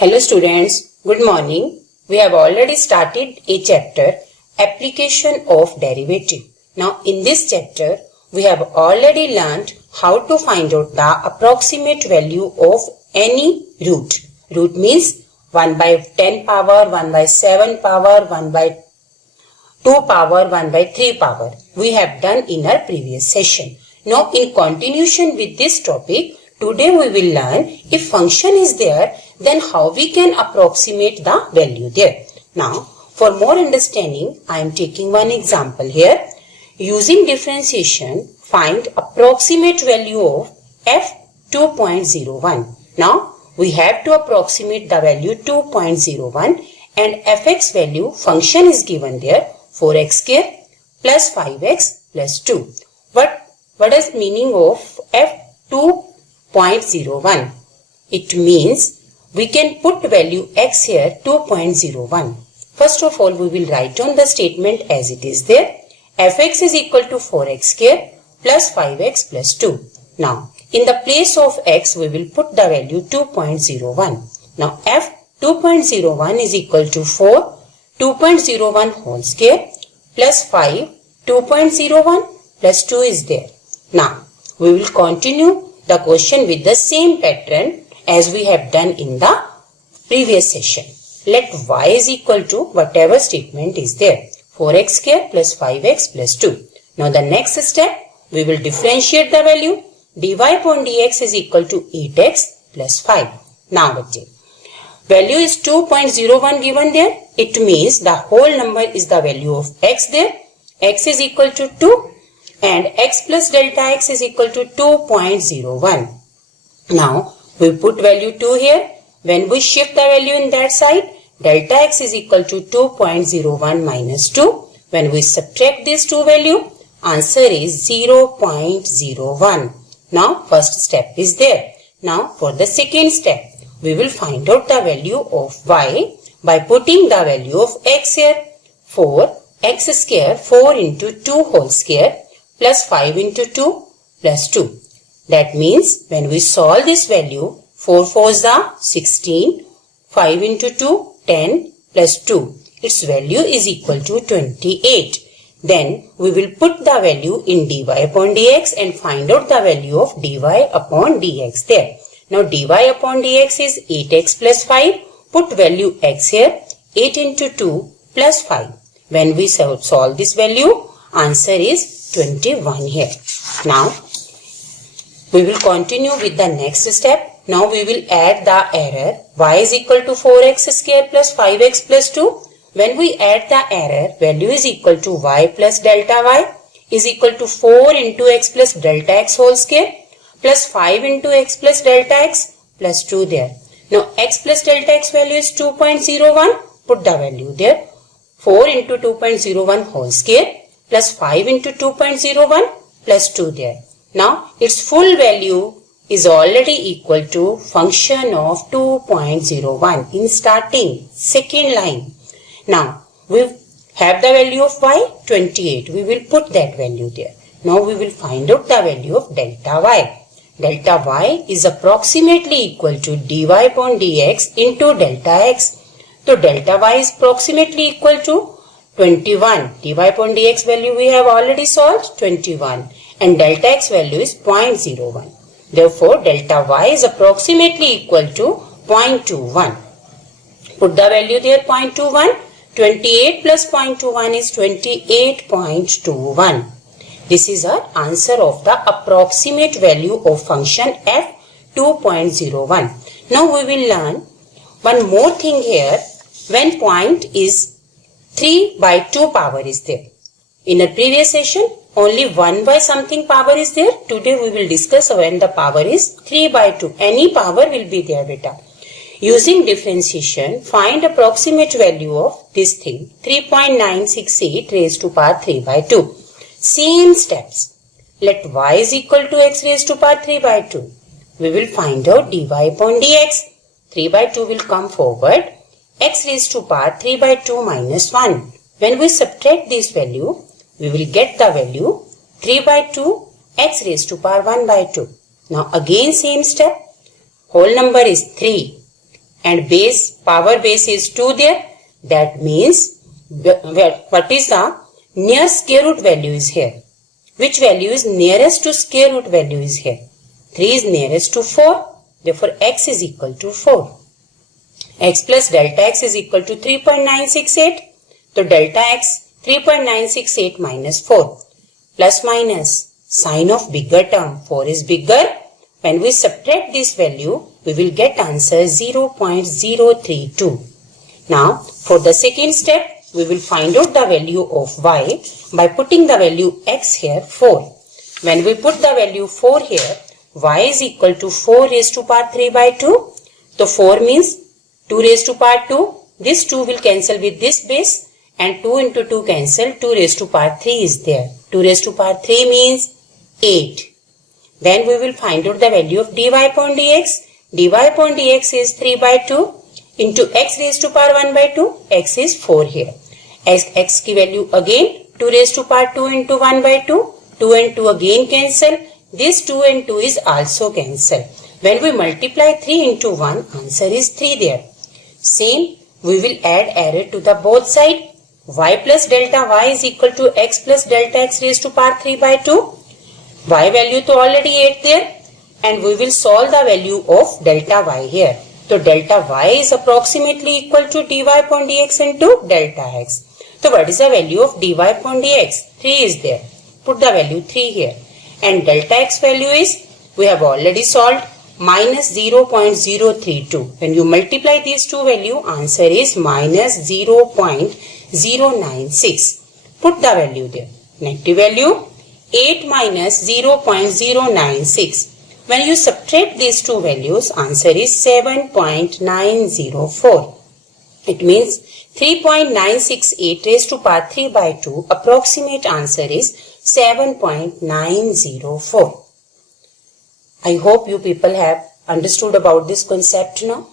Hello students, good morning. We have already started a chapter, Application of Derivative. Now in this chapter, we have already learned how to find out the approximate value of any root. Root means 1 by 10 power, 1 by 7 power, 1 by 2 power, 1 by 3 power. We have done in our previous session. Now in continuation with this topic, today we will learn if function is there, then how we can approximate the value there. Now, for more understanding, I am taking one example here. Using differentiation, find approximate value of f2.01. Now, we have to approximate the value 2.01 and fx value function is given there 4x square plus 5x plus 2. What is meaning of f2.01? It means we can put value x here 2.01. First of all, we will write down the statement as it is there. Fx is equal to 4x square plus 5x plus 2. Now, in the place of x, we will put the value 2.01. Now, f 2.01 is equal to 4 2.01 whole square plus 5 2.01 plus 2 is there. Now, we will continue the question with the same pattern as we have done in the previous session. Let y is equal to whatever statement is there. 4x square plus 5x plus 2. Now the next step, we will differentiate the value. dy upon dx is equal to 8x plus 5. Now value is 2.01 given there. It means the whole number is the value of x there. X is equal to 2 and x plus delta x is equal to 2.01. Now we put value 2 here. When we shift the value in that side, delta x is equal to 2.01 minus 2. When we subtract these two value, answer is 0.01. Now first step is there. Now for the second step, we will find out the value of y by putting the value of x here. 4 x square 4 into 2 whole square plus 5 into 2 plus 2. That means when we solve this value, 4 4s are 16, 5 into 2, 10 plus 2. Its value is equal to 28. Then we will put the value in dy upon dx and find out the value of dy upon dx there. Now dy upon dx is 8x plus 5. Put value x here, 8 into 2 plus 5. When we solve this value, answer is 21 here. Now, we will continue with the next step. Now we will add the error. Y is equal to 4x square plus 5x plus 2. When we add the error, value is equal to y plus delta y is equal to 4 into x plus delta x whole square plus 5 into x plus delta x plus 2 there. Now x plus delta x value is 2.01. Put the value there. 4 into 2.01 whole square plus 5 into 2.01 plus 2 there. Now, its full value is already equal to function of 2.01 in starting, second line. Now, we have the value of y, 28. We will put that value there. Now, we will find out the value of delta y. Delta y is approximately equal to dy upon dx into delta x. So, delta y is approximately equal to 21. dy upon dx value we have already solved, 21. And delta x value is 0.01. Therefore, delta y is approximately equal to 0.21. Put the value there 0.21. 28 plus 0.21 is 28.21. This is our answer of the approximate value of function f 2.01. Now we will learn one more thing here. When point is 3 by 2 power is there. In a previous session, only 1 by something power is there. Today we will discuss when the power is 3 by 2. Any power will be there, beta. Using differentiation, find approximate value of this thing. 3.968 raised to power 3 by 2. Same steps. Let y is equal to x raised to power 3 by 2. We will find out dy upon dx. 3 by 2 will come forward. X raised to power 3 by 2 minus 1. When we subtract this value, we will get the value 3 by 2 x raised to power 1 by 2. Now again same step. Whole number is 3. and power base is 2 there. That means what is the near square root value is here. Which value is nearest to square root value is here? 3 is nearest to 4. Therefore, x is equal to 4. X plus delta x is equal to 3.968. So, delta x 3.968 minus 4. Plus minus sign of bigger term. 4 is bigger. When we subtract this value, we will get answer 0.032. Now, for the second step, we will find out the value of y by putting the value x here 4. When we put the value 4 here, y is equal to 4 raised to power 3 by 2. So 4 means 2 raised to power 2. This 2 will cancel with this base and 2 into 2 cancel. 2 raised to power 3 is there. 2 raised to power 3 means 8. Then we will find out the value of dy upon dx. dy upon dx is 3 by 2 into x raised to power 1 by 2. X is 4 here. X की value again 2 raised to power 2 into 1 by 2. 2 and 2 again cancel. This 2 and 2 is also cancel. When we multiply 3 into 1, answer is 3 there. Same, we will add array to the both side. Y plus delta y is equal to x plus delta x raised to power 3 by 2. Y value to already 8 there. And we will solve the value of delta y here. So delta y is approximately equal to dy upon dx into delta x. So what is the value of dy upon dx? 3 is there. Put the value 3 here. And delta x value is, we have already solved, minus 0.032. When you multiply these two value, answer is minus 0.096. Put the value there. Negative value 8 minus 0.096. When you subtract these two values, answer is 7.904. It means 3.968 raised to power 3 by 2. Approximate answer is 7.904. I hope you people have understood about this concept now.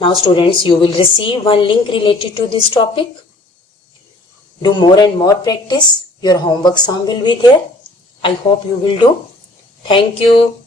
Now students, you will receive one link related to this topic. Do more and more practice. Your homework sum will be there. I hope you will do. Thank you.